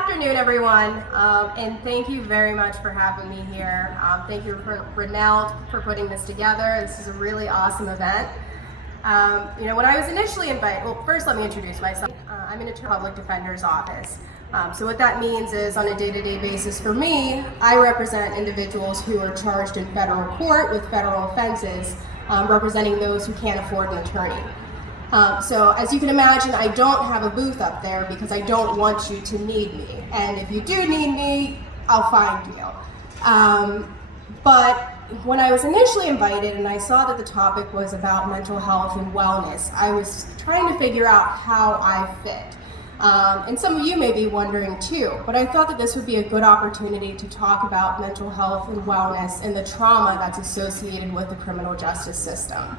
afternoon, everyone, and thank you very much for having me here. Thank you, Renell, for putting this together. This is a really awesome event. When I was initially invited, well, first let me introduce myself. I'm in a public defender's office. So what that means is, on a day-to-day basis for me, I represent individuals who are charged in federal court with federal offenses, representing those who can't afford an attorney. So as you can imagine, I don't have a booth up there because I don't want you to need me. And if you do need me, I'll find you. But when I was initially invited and I saw that the topic was about mental health and wellness, I was trying to figure out how I fit. And some of you may be wondering too, but I thought that this would be a good opportunity to talk about mental health and wellness and the trauma that's associated with the criminal justice system.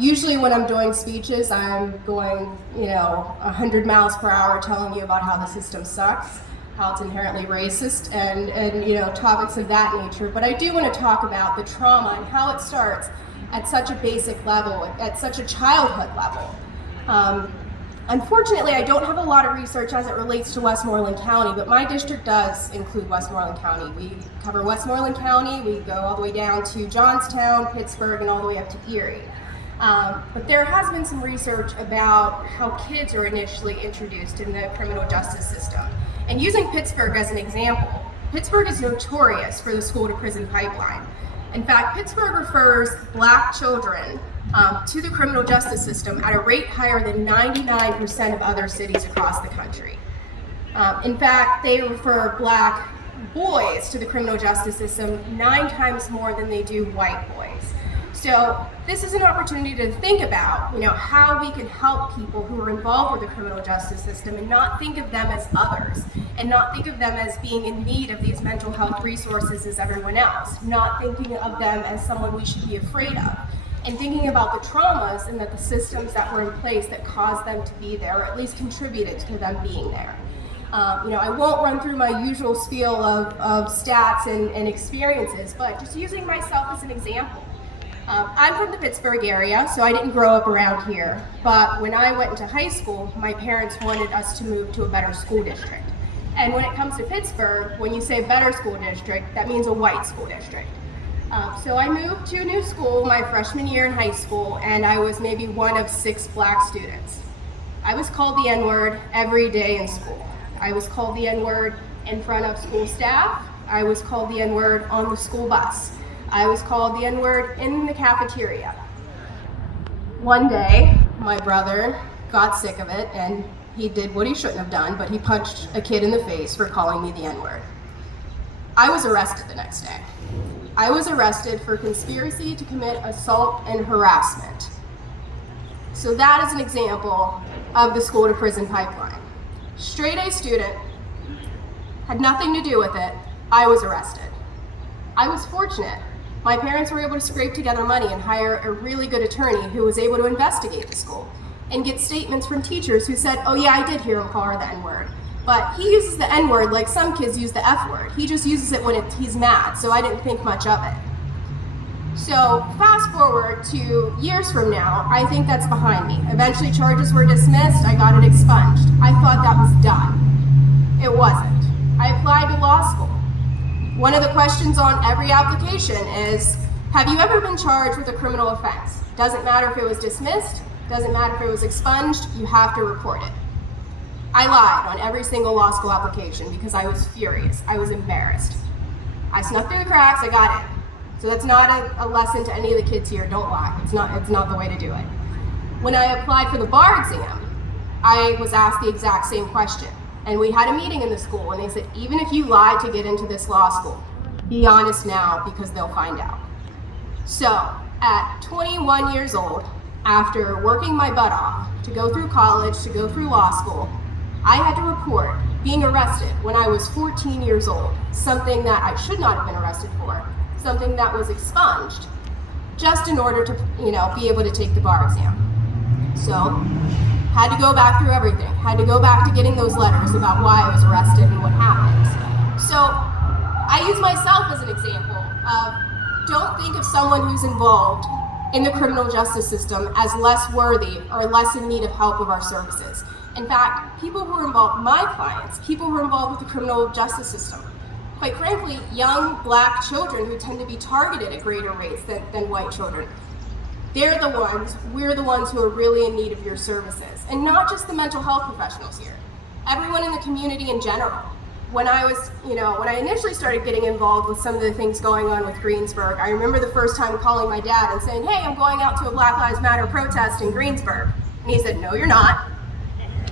Usually when I'm doing speeches, I'm going, 100 miles per hour telling you about how the system sucks, how it's inherently racist, and topics of that nature. But I do want to talk about the trauma and how it starts at such a basic level, at such a childhood level. Unfortunately, I don't have a lot of research as it relates to Westmoreland County, but my district does include Westmoreland County. We cover Westmoreland County, we go all the way down to Johnstown, Pittsburgh, and all the way up to Erie. But there has been some research about how kids are initially introduced in the criminal justice system. And using Pittsburgh as an example, Pittsburgh is notorious for the school-to-prison pipeline. In fact, Pittsburgh refers Black children to the criminal justice system at a rate higher than 99% of other cities across the country. In fact, they refer Black boys to the criminal justice system 9 times more than they do white boys. So this is an opportunity to think about, how we can help people who are involved with the criminal justice system and not think of them as others, and not think of them as being in need of these mental health resources as everyone else, not thinking of them as someone we should be afraid of, and thinking about the traumas and that the systems that were in place that caused them to be there, or at least contributed to them being there. I won't run through my usual spiel of stats and experiences, but just using myself as an example. I'm from the Pittsburgh area, so I didn't grow up around here, but when I went into high school, my parents wanted us to move to a better school district. And when it comes to Pittsburgh, when you say better school district, that means a white school district. So I moved to a new school my freshman year in high school, and I was maybe one of 6 Black students. I was called the N-word every day in school. I was called the N-word in front of school staff. I was called the N-word on the school bus. I was called the N-word in the cafeteria. One day, my brother got sick of it, and he did what he shouldn't have done, but he punched a kid in the face for calling me the N-word. I was arrested the next day. I was arrested for conspiracy to commit assault and harassment. So that is an example of the school-to-prison pipeline. Straight-A student, had nothing to do with it, I was arrested. I was fortunate. My parents were able to scrape together money and hire a really good attorney who was able to investigate the school and get statements from teachers who said, oh yeah, I did hear him call her the N-word. But he uses the N-word like some kids use the F-word. He just uses it when he's mad, so I didn't think much of it. So fast forward to years from now, I think that's behind me. Eventually charges were dismissed, I got it expunged. I thought that was done. It wasn't. I applied to law school. One of the questions on every application is, have you ever been charged with a criminal offense? Doesn't matter if it was dismissed, doesn't matter if it was expunged, you have to report it. I lied on every single law school application because I was furious, I was embarrassed. I snuck through the cracks, I got it. So that's not a lesson to any of the kids here, don't lie, it's not the way to do it. When I applied for the bar exam, I was asked the exact same question. And we had a meeting in the school, and they said, even if you lied to get into this law school, be honest now because they'll find out. So at 21 years old, after working my butt off to go through college, to go through law school, I had to report being arrested when I was 14 years old, something that I should not have been arrested for, something that was expunged, just in order to be able to take the bar exam. So had to go back through everything, had to go back to getting those letters about why I was arrested and what happened. So I use myself as an example of, don't think of someone who's involved in the criminal justice system as less worthy or less in need of help of our services. In fact, people who are involved, my clients, people who are involved with the criminal justice system, quite frankly, young black children who tend to be targeted at greater rates than white children, we're the ones who are really in need of your services. And not just the mental health professionals here, everyone in the community in general. When I initially started getting involved with some of the things going on with Greensburg, I remember the first time calling my dad and saying, hey, I'm going out to a Black Lives Matter protest in Greensburg. And he said, no, you're not.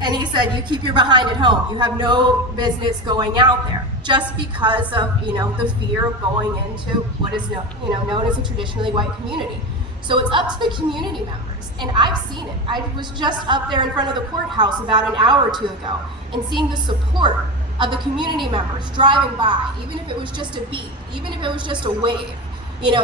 And he said, you keep your behind at home. You have no business going out there, just because of the fear of going into what is known as a traditionally white community. So it's up to the community members, and I've seen it. I was just up there in front of the courthouse about an hour or two ago and seeing the support of the community members driving by, even if it was just a beep, even if it was just a wave,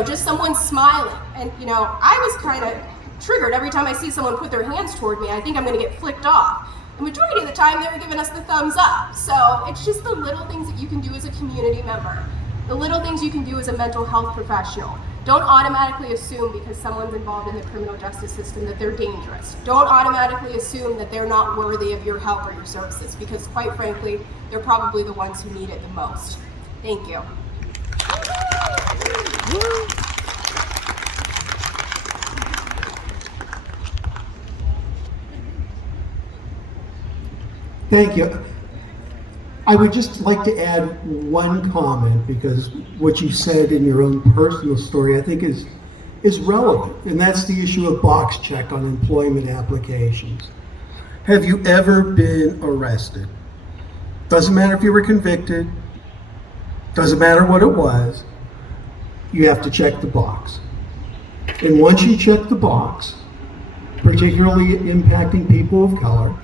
just someone smiling. And I was kind of triggered every time I see someone put their hands toward me. I think I'm going to get flicked off. The majority of the time they were giving us the thumbs up. So it's just the little things that you can do as a community member, the little things you can do as a mental health professional. Don't automatically assume because someone's involved in the criminal justice system that they're dangerous. Don't automatically assume that they're not worthy of your help or your services, because quite frankly, they're probably the ones who need it the most. Thank you. Thank you. I would just like to add one comment, because what you said in your own personal story I think is relevant, and that's the issue of box check on employment applications. Have you ever been arrested? Doesn't matter if you were convicted, doesn't matter what it was, you have to check the box. And once you check the box, particularly impacting people of color,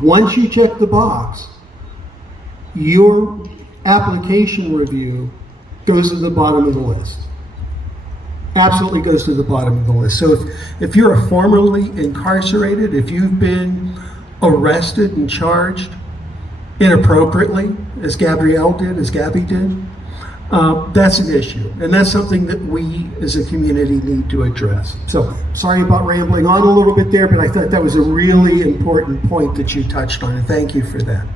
once you check the box, your application review goes to the bottom of the list. Absolutely goes to the bottom of the list. So if you're a formerly incarcerated, if you've been arrested and charged inappropriately, as Gabrielle did, as Gabbi did, that's an issue. And that's something that we as a community need to address. So sorry about rambling on a little bit there, but I thought that was a really important point that you touched on, and thank you for that.